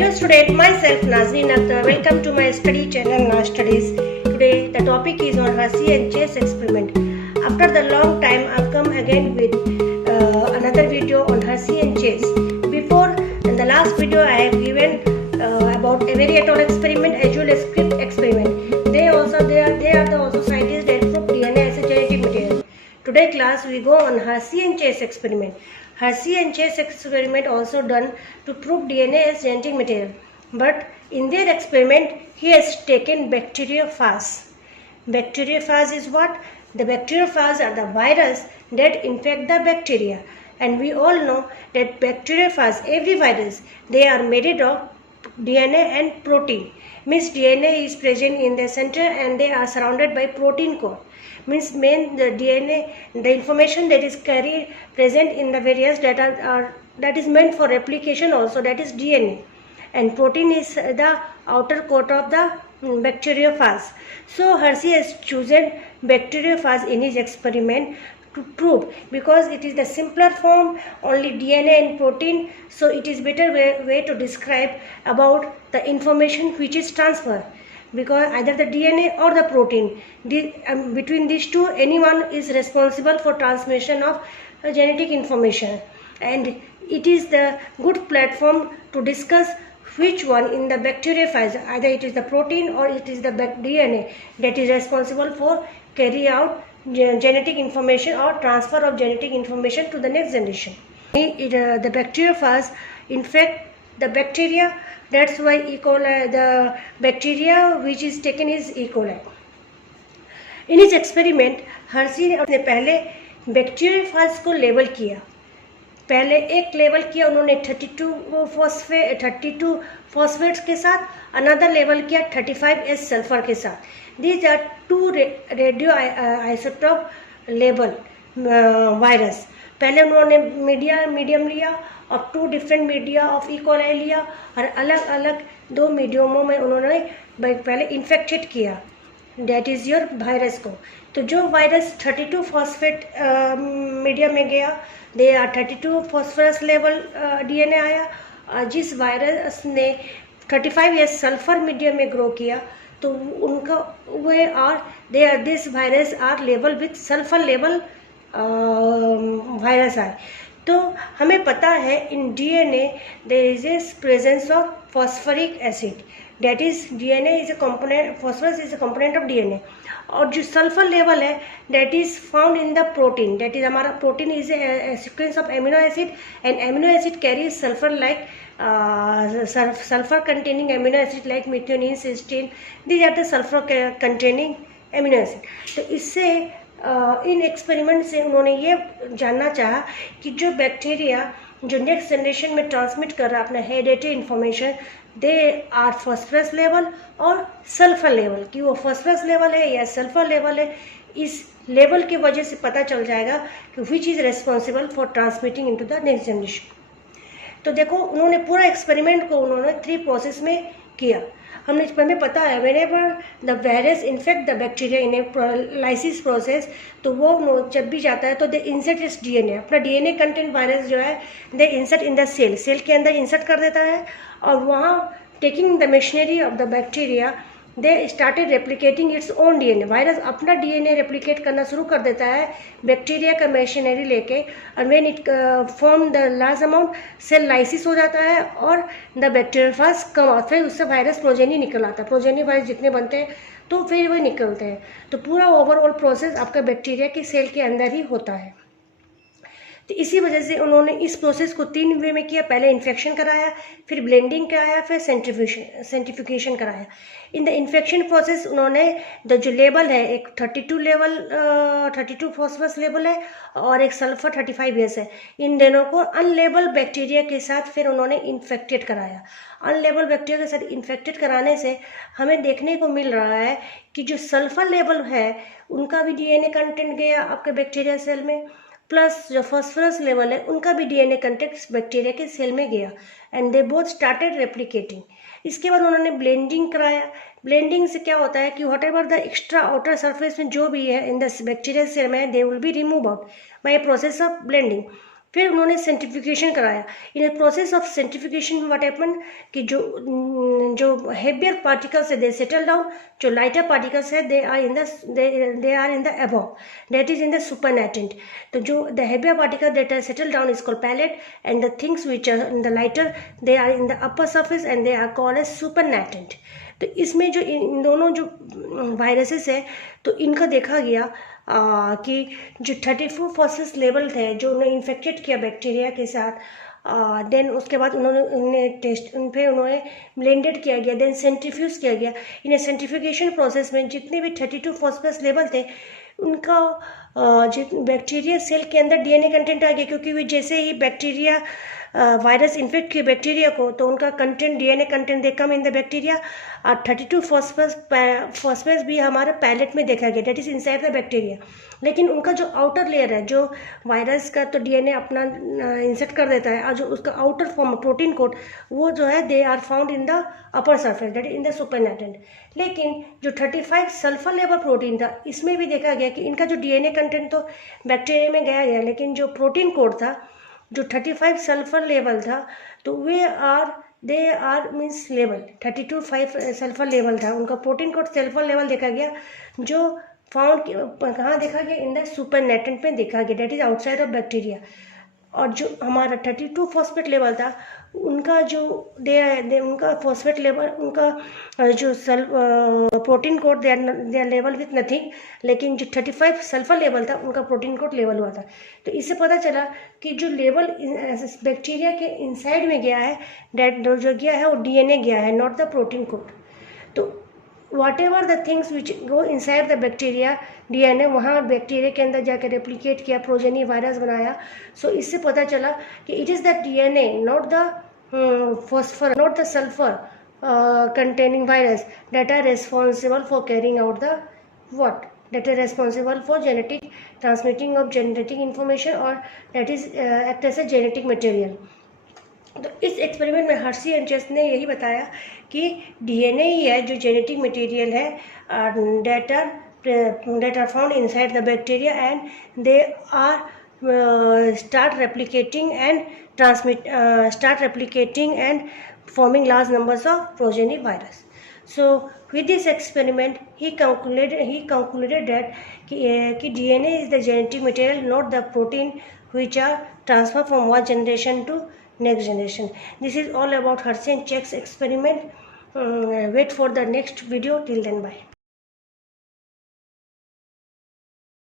Hello student, myself Nazreen Akhtar. Welcome to my study channel Naz Studies. Today the topic is on Hershey and Chase experiment. After the long time I've come again with another video on Hershey and Chase. Before in the last video I have given about Avery et al. Experiment as well as Crick experiment. They are the scientists that proved DNA as a genetic material. Today class we go on Hershey and Chase experiment. Hershey and Chase experiment also done to prove DNA as genetic material. But in their experiment, he has taken bacteriophage. Bacteriophage is what? The bacteriophage are the virus that infect the bacteria. And we all know that bacteriophage, every virus, they are made of DNA and protein. Means DNA is present in the center and they are surrounded by protein core. Means the DNA, the information that is carried present in the various data that is meant for replication also, that is DNA, and protein is the outer coat of the bacteriophage. So Hershey has chosen bacteriophage in his experiment to prove, because it is the simpler form, only DNA and protein, so it is better way to describe about the information which is transferred, because either the DNA or the protein, between these two, anyone is responsible for transmission of genetic information, and it is the good platform to discuss which one in the bacteriophage, either it is the protein or it is the DNA that is responsible for carry out genetic information or transfer of genetic information to the next generation. The bacteriophage infect the bacteria. That's why E. coli, the bacteria which is taken is E. coli. In his experiment, Hershey ने पहले bacteriophage को label किया. पहले एक label किया उन्होंने 32 phosphates के साथ, अनदर लेबल किया 35S सल्फर के साथ. These are two radio isotope label virus. पहले उन्होंने मीडियम लिया और 2 different media of E coli लिया और अलग अलग 2 मीडियमों में उन्होंने पहले इन्फेक्टेड किया, डेट इज़ योर वायरस को. तो जो वायरस 32 फॉस्फेट मीडियम में गया, they are 32 phosphorus level DNA आया. और जिस वायरस ने 35S सल्फर मीडियम में ग्रो किया, तो उनका way are they are this virus are level with sulphur level virus आए. तो हमें पता है in DNA there is a presence of phosphoric acid, that is DNA is a component, phosphorus is a component of DNA. और जो sulphur level है that is found in the protein, that is हमारा protein is a sequence of amino acid and amino acid carries sulphur like sulfur containing amino acid like methionine, cysteine. These are the sulfur containing amino acid. तो इससे इन experiment से उन्होंने ये जानना चाहा कि जो बैक्टीरिया जो नेक्स्ट जनरेशन में ट्रांसमिट कर रहा है अपना hereditary information, they are phosphorus level और सल्फर लेवल, कि वो फॉस्फरस लेवल है या सल्फर लेवल है. इस लेवल की वजह से पता चल जाएगा कि which is responsible for transmitting into the next generation. तो देखो उन्होंने पूरा एक्सपेरिमेंट को उन्होंने 3 प्रोसेस में किया. हमें पता है whenever the virus infect the bacteria in A lysis process, तो वो जब भी जाता है तो दे इंसर्ट इस DNA, अपना DNA कंटेंट वायरस जो है दे इंसर्ट इन द सेल के अंदर इंसर्ट कर देता है. और वहाँ taking the machinery of the bacteria they started replicating its own DNA. Virus अपना DNA रेप्लिकेट करना शुरू कर देता है बैक्टीरिया का मशीनरी लेके, और when it form the large amount cell lysis हो जाता है और द बैक्टीरियोफेज कम और फिर उससे वायरस प्रोजेनी निकल आता है. प्रोजेनी वायरस जितने बनते हैं तो फिर वो निकलते हैं. तो पूरा ओवरऑल प्रोसेस आपका बैक्टीरिया की सेल के अंदर ही होता है. तो इसी वजह से उन्होंने इस प्रोसेस को 3 वे में किया. पहले इन्फेक्शन कराया, फिर ब्लेंडिंग कराया, फिर सेंट्रीफ्यूगेशन कराया. इन द इन्फेक्शन प्रोसेस उन्होंने जो लेबल है, एक 32 फॉस्फरस लेबल है और एक सल्फर 35S है, इन दोनों को अनलेबल बैक्टीरिया के साथ फिर उन्होंने इन्फेक्टेड कराया. अनलेबल बैक्टीरिया के साथ इन्फेक्टेड कराने से हमें देखने को मिल रहा है कि जो सल्फर लेबल है उनका भी DNA कंटेंट गया आपके बैक्टीरिया सेल में, प्लस जो फॉस्फरस लेवल है उनका भी DNA कंटेंट बैक्टीरिया के सेल में गया, and they both started replicating. इसके बाद उन्होंने ब्लेंडिंग कराया. ब्लेंडिंग से क्या होता है कि whatever the extra outer surface में जो भी है इन द बैक्टीरिया सेल में, they will be remove out by process of blending. फिर उन्होंने सेंट्रीफ्यूगेशन कराया। In the process of centrifugation what happen कि जो हेवियर पार्टिकल्स है दे सेटल डाउन, जो लाइटर पार्टिकल्स है they are in the above, that is in the supernatant. तो जो the heavier particle that are settle down is called pellet, and the things which are in the lighter they are in the upper surface and they are called as supernatant. तो इसमें जो इन दोनों जो viruses है तो इनका देखा गया कि जो 34 फॉस्फेट लेवल थे जो उन्होंने इन्फेक्टेड किया बैक्टीरिया के साथ, देन उसके बाद उन्होंने टेस्ट उन पर उन्होंने ब्लेंडेड किया गया, देन सेंट्रीफ्यूज किया गया। इन सेंट्रीफ्यूगेशन प्रोसेस में जितने भी 32 फॉस्फेट लेवल थे उनका बैक्टीरिया सेल के अंदर डीएनए कंटेंट आ गया, क्योंकि वे जैसे ही बैक्टीरिया वायरस इन्फेक्ट किए बैक्टीरिया को तो उनका content DNA content they come in the bacteria. और 32 फॉस्फेट्स भी हमारे पैलेट में देखा गया, that is inside the bacteria. लेकिन उनका जो आउटर लेयर है, जो वायरस का तो डीएनए अपना इंसर्ट कर देता है, और जो उसका आउटर फॉर्म प्रोटीन कोड वो जो है they are found in the upper surface, that is in the supernatant. लेकिन जो 35 सल्फर लेवल प्रोटीन था इसमें भी देखा गया कि इनका जो डीएनए कंटेंट तो बैक्टीरिया में गया, लेकिन जो प्रोटीन कोड था जो 35 सल्फर लेवल था तो they are means level 32 sulphur level था, उनका प्रोटीन कोड सल्फर लेवल देखा गया, जो फाउंड कहाँ देखा गया, इन द सुपरनेटेंट में देखा गया, that is outside of bacteria. और जो हमारा 32 फॉस्फेट लेवल था उनका जो उनका फॉस्फेट लेवल, उनका जो protein code they are level with nothing, लेकिन जो 35 सल्फर लेवल था उनका प्रोटीन कोड लेवल हुआ था। तो इससे पता चला कि जो लेवल बैक्टीरिया के इनसाइड में गया है, डेट जो गया है वो डीएनए गया है, नॉट द प्रोटीन कोड। तो whatever the things which go inside the bacteria DNA वहाँ बैक्टीरिया के अंदर जाकर रेप्लिकेट किया, प्रोजेनी वायरस बनाया। सो इससे पता चला कि it is the DNA, not the phosphor, not the sulphur containing virus that are responsible for carrying out the what, that are responsible for genetic transmitting of genetic information, or that is act as a genetic material। तो इस experiment में Hershey and chess ने यही बताया कि DNA ही है जो जेनेटिक मटेरियल है, that are found inside the bacteria and they are start replicating and forming large numbers of progeny virus. So with this experiment he concluded that कि DNA is the genetic material, not the protein which are transferred from one generation to next generation. This is all about Hershey and Chase experiment. Wait for the next video. Till then, bye.